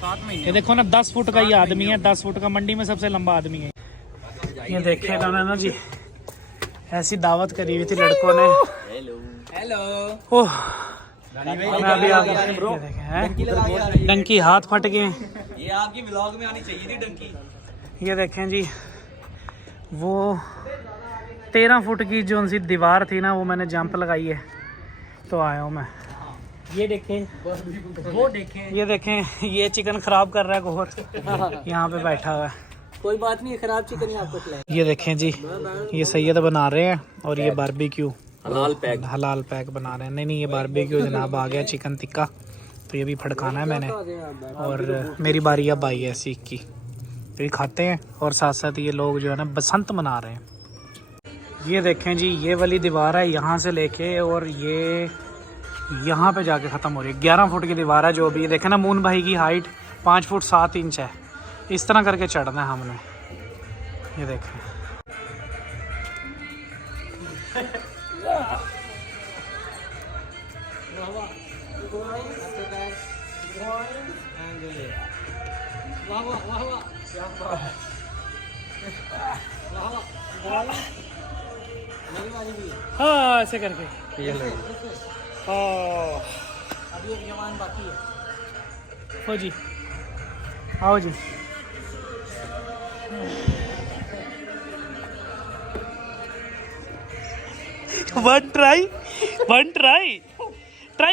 7 महीने। ये देखो ना 10 फुट का ये आदमी है, 10 फुट का मंडी में सबसे लंबा आदमी है। ये देखिएगा ना जी, ऐसी दावत करी हुई थी लड़कों ने। हेलो ओह मैं अभी आप देखें डंकी हाथ फट गए। ये आपकी व्लॉग में आनी चाहिए थी डंकी। ये देखें जी, वो 13 फुट की जो सी दीवार थी ना, वो मैंने जंप लगाई है तो आया हूँ मैं। ये देखें, वो देखें, ये देखें, ये चिकन खराब कर रहा है बहुत, यहाँ पे बैठा हुआ है। कोई बात नहीं, खराब चिकन ही आपको खिलाएं। ये देखें जी, ये सैयद बना रहे हैं और ये बारबेक्यू हलाल पैक बना रहे हैं। नहीं ये बारबेक्यू जनाब आ गया, चिकन टिक्का, तो ये भी फड़काना है मैंने। और मेरी बारी अब आई है सीख की, तो ये खाते हैं और साथ साथ ये लोग जो है ना बसंत मना रहे हैं। ये देखें जी, ये वाली दीवार है यहाँ से लेके और ये यहाँ पे जाके ख़त्म हो रही है। 11 फुट की दीवार है जो भी। देखें ना, मून भाई की हाइट 5 फुट 7 इंच है। इस तरह करके चढ़ना है हमने। ये देखें, हाँ ऐसे करके। अभी एक जवान बाकी है। हो जी, आओ जी। वन ट्राई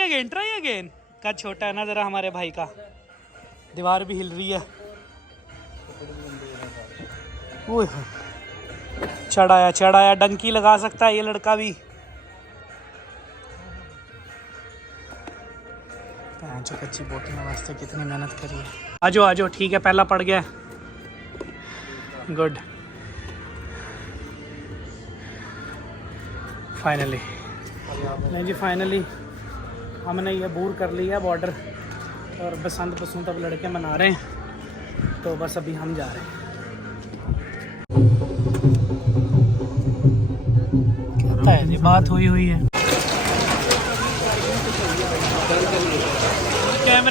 अगेन का छोटा है ना जरा हमारे भाई का। दीवार भी हिल रही है। ओए चढ़ाया डंकी लगा सकता है ये लड़का भी। कच्ची बोटियों वास्ते कितनी मेहनत करी है। आजो ठीक है, पहला पड़ गया, गुड। फाइनली नहीं जी, फाइनली हमने ये बूर कर लिया बॉर्डर और बसंत बसंत अब लड़के मना रहे हैं, तो बस अभी हम जा रहे हैं। क्या है जी, बात हुई है।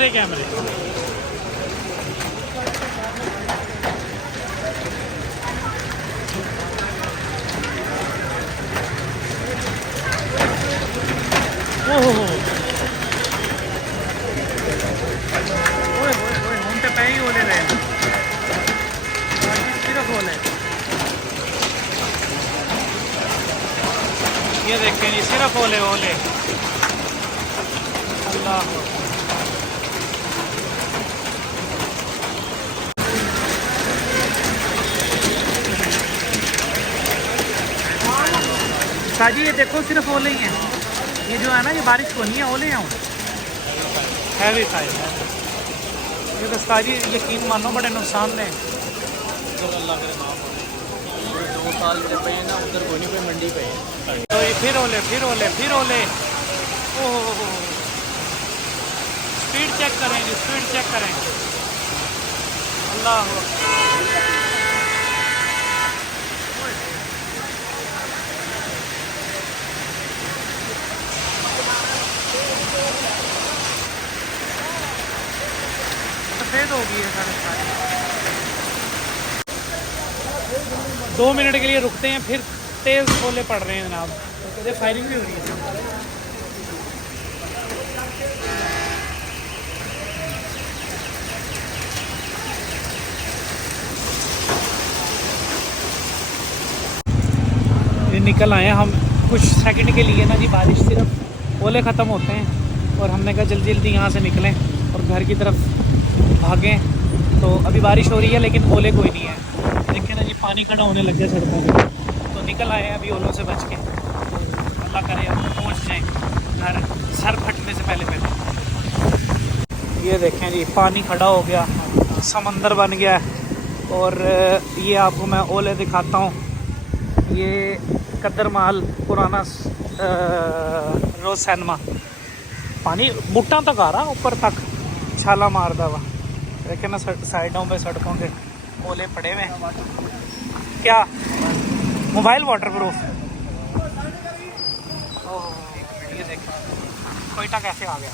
कैमरे ओहो हम तो पे ही ओले रहे, सिर्फ ओले। ये देखें जी, सिर्फ ओले अल्लाह। साजी ये देखो, सिर्फ ओले ही हैं। ये जो है ना, ये बारिश को नहीं है, ओले हैं। हैवी साइज है ये तो साजी, यकीन मानो बड़े नुकसान ने। अल्लाह करे माफ हो। 2 साल से पे ना उधर कोई नहीं पे मंडी पे है। तो ये फिर ओले। ओह स्पीड चेक करें। अल्लाह सफेद हो गई है सारे। 2 मिनट के लिए रुकते हैं, फिर तेज ओले पड़ रहे हैं जनाब, तो फायरिंग भी हो रही है। ये निकल आए हम कुछ सेकंड के लिए ना जी। बारिश सिर्फ ओले ख़त्म होते हैं और हमने कहा जल्दी यहाँ से निकलें और घर की तरफ भागें। तो अभी बारिश हो रही है लेकिन ओले कोई नहीं है। देखिए ना जी, पानी खड़ा होने लग गया सड़कों पे, तो निकल आए हैं अभी ओलों से बच के। अल्लाह करे हम पहुँच जाएँ घर सर फटने से पहले। ये देखें जी, पानी खड़ा हो गया, समंदर बन गया है। और ये आपको मैं ओले दिखाता हूँ। ये कद्दर महल पुराना रोज सिनेमा, पानी बुट्टा तक आ रहा, ऊपर तक छाला मारता हुआ। देखे ना साइडों पे सड़कों के ओले पड़े हुए। क्या मोबाइल वाटर प्रूफ? ओह ये देख कोयटा कैसे आ गया।